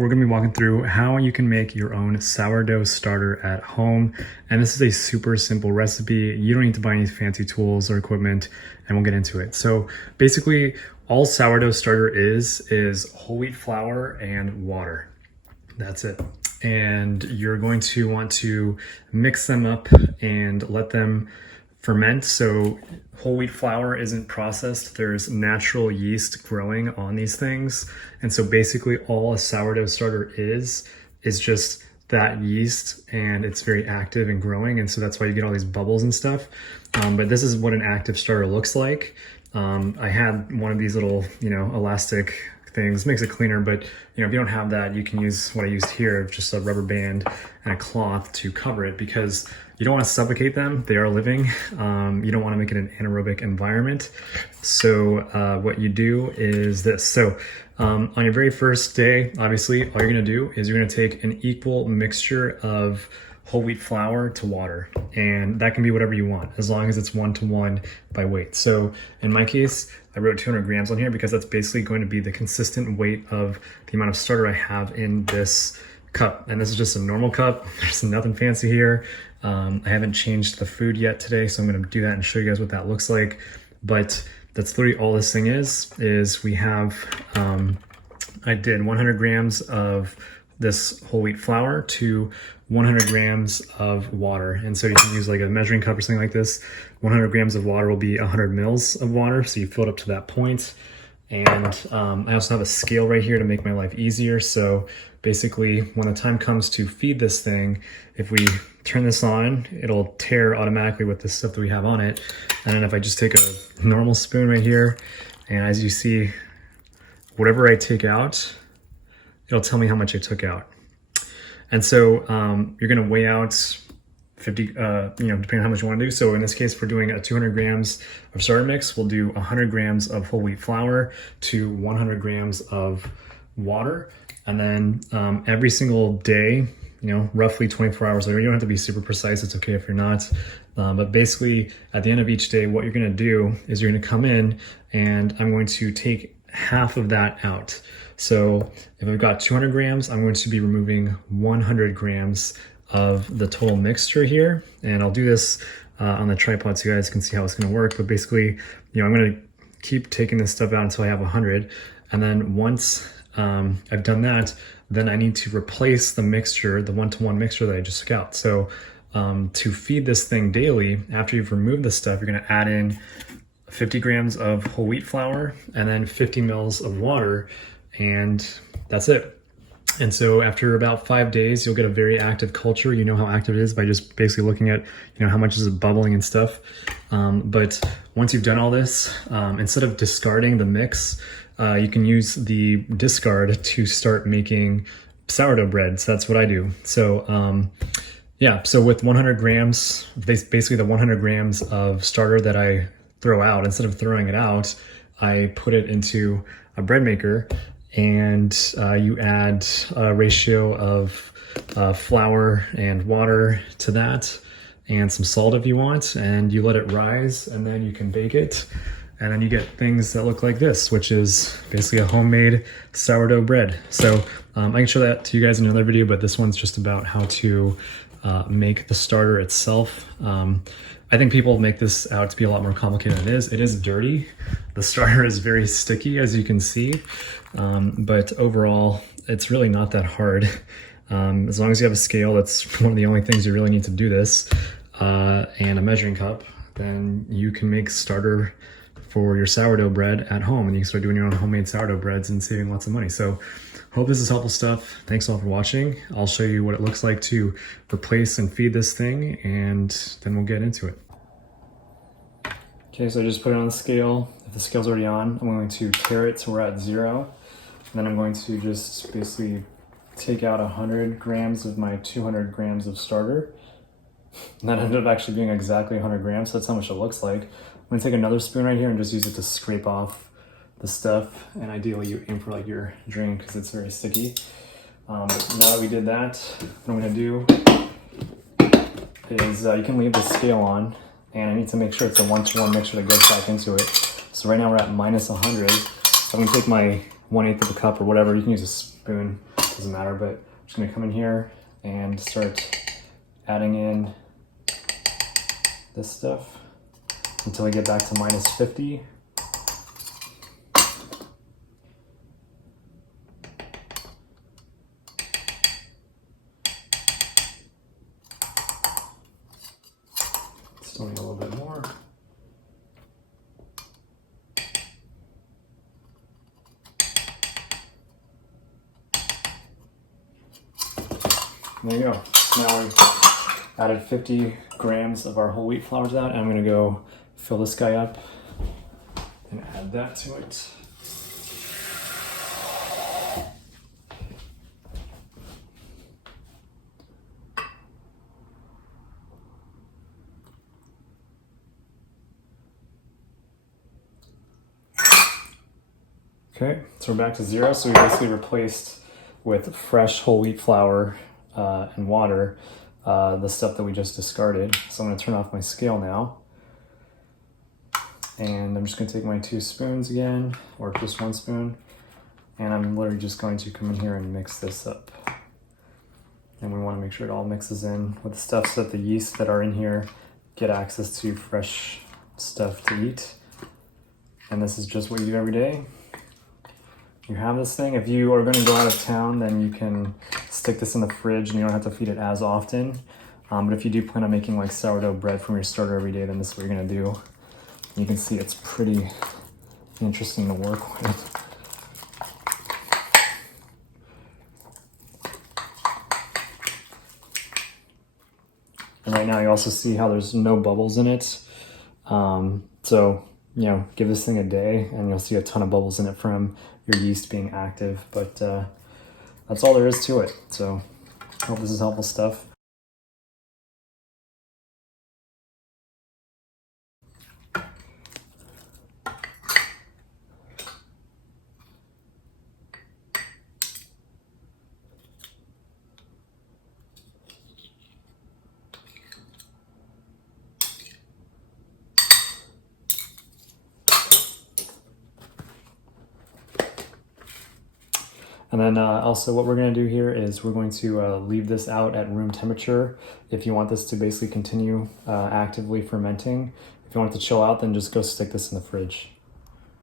We're going to be walking through how you can make your own sourdough starter at home. And this is a super simple recipe. You don't need to buy any fancy tools or equipment, and we'll get into it. So basically, all sourdough starter is whole wheat flour and water. That's it. And you're going to want to mix them up and let them ferment. So whole wheat flour isn't processed. There's natural yeast growing on these things. And so basically all a sourdough starter is just that yeast, and it's very active and growing. And so that's why you get all these bubbles and stuff. But this is what an active starter looks like. I had one of these little, elastic things, makes it cleaner, but if you don't have that, you can use what I used here, just a rubber band and a cloth to cover it, because you don't want to suffocate them. They are living. You don't want to make it an anaerobic environment. So what you do is this. So on your very first day, obviously, all you're going to do is you're going to take an equal mixture of whole wheat flour to water, and that can be whatever you want as long as it's 1-to-1 by weight. So in my case, I wrote 200 grams on here because that's basically going to be the consistent weight of the amount of starter I have in this cup. And this is just a normal cup. There's nothing fancy here. I haven't changed the food yet today, so I'm going to do that and show you guys what that looks like. But that's literally all this thing is we have, I did 100 grams of this whole wheat flour to 100 grams of water. And so you can use like a measuring cup or something like this. 100 grams of water will be 100 mils of water. So you fill it up to that point. And I also have a scale right here to make my life easier. So basically when the time comes to feed this thing, if we turn this on, it'll tare automatically with the stuff that we have on it. And then if I just take a normal spoon right here, and as you see, whatever I take out, it'll tell me how much I took out. And so you're gonna weigh out 50, depending on how much you wanna do. So in this case, if we're doing a 200 grams of starter mix, we'll do 100 grams of whole wheat flour to 100 grams of water. And then every single day, roughly 24 hours later, you don't have to be super precise, it's okay if you're not. But basically at the end of each day, what you're gonna do is you're gonna come in and I'm going to take half of that out. So if I've got 200 grams, I'm going to be removing 100 grams of the total mixture here. And I'll do this on the tripod so you guys can see how it's gonna work. But basically, I'm gonna keep taking this stuff out until I have 100. And then once I've done that, then I need to replace the mixture, the 1-to-1 mixture that I just took out. So to feed this thing daily, after you've removed the stuff, you're gonna add in 50 grams of whole wheat flour and then 50 mils of water, and that's it. And so after about 5 days, you'll get a very active culture. You know how active it is by just basically looking at, how much is it bubbling and stuff. But once you've done all this, instead of discarding the mix, you can use the discard to start making sourdough bread. So that's what I do. So so with 100 grams, basically the 100 grams of starter that I throw out, instead of throwing it out, I put it into a bread maker, and you add a ratio of flour and water to that, and some salt if you want, and you let it rise, and then you can bake it, and then you get things that look like this, which is basically a homemade sourdough bread. So I can show that to you guys in another video, but this one's just about how to make the starter itself. I think people make this out to be a lot more complicated than it is. It is dirty. The starter is very sticky, as you can see. But overall, it's really not that hard. As long as you have a scale, that's one of the only things you really need to do this, and a measuring cup, then you can make starter for your sourdough bread at home, and you can start doing your own homemade sourdough breads and saving lots of money. So hope this is helpful stuff. Thanks all for watching. I'll show you what it looks like to replace and feed this thing, and then we'll get into it. Okay, so I just put it on the scale. If the scale's already on, I'm going to tare it so we're at 0. And then I'm going to just basically take out 100 grams of my 200 grams of starter. And that ended up actually being exactly 100 grams, so that's how much it looks like. I'm gonna take another spoon right here and just use it to scrape off the stuff. And ideally you aim for like your drink because it's very sticky. But now that we did that, what I'm gonna do is you can leave the scale on, and I need to make sure it's a 1-to-1 mixture that goes back into it. So right now we're at minus 100. So I'm gonna take my 1/8 of a cup or whatever, you can use a spoon to doesn't matter, but I'm just gonna come in here and start adding in this stuff until I get back to minus 50. Still need a little bit more. There you go. So now we've added 50 grams of our whole wheat flour to that, and I'm gonna go fill this guy up and add that to it. Okay, so we're back to 0. So we basically replaced with fresh whole wheat flour and water the stuff that we just discarded. So I'm gonna turn off my scale now. And I'm just gonna take my 2 spoons again, or just 1 spoon. And I'm literally just going to come in here and mix this up. And we wanna make sure it all mixes in with the stuff so that the yeast that are in here get access to fresh stuff to eat. And this is just what you do every day. You have this thing. If you are going to go out of town, then you can stick this in the fridge and you don't have to feed it as often. But if you do plan on making like sourdough bread from your starter every day, then this is what you're going to do. You can see it's pretty interesting to work with. And right now you also see how there's no bubbles in it. So, you know, give this thing a day and you'll see a ton of bubbles in it from your yeast being active, but that's all there is to it. So I hope this is helpful stuff. And then also what we're going to do here is we're going to leave this out at room temperature if you want this to basically continue actively fermenting. If you want it to chill out, then just go stick this in the fridge.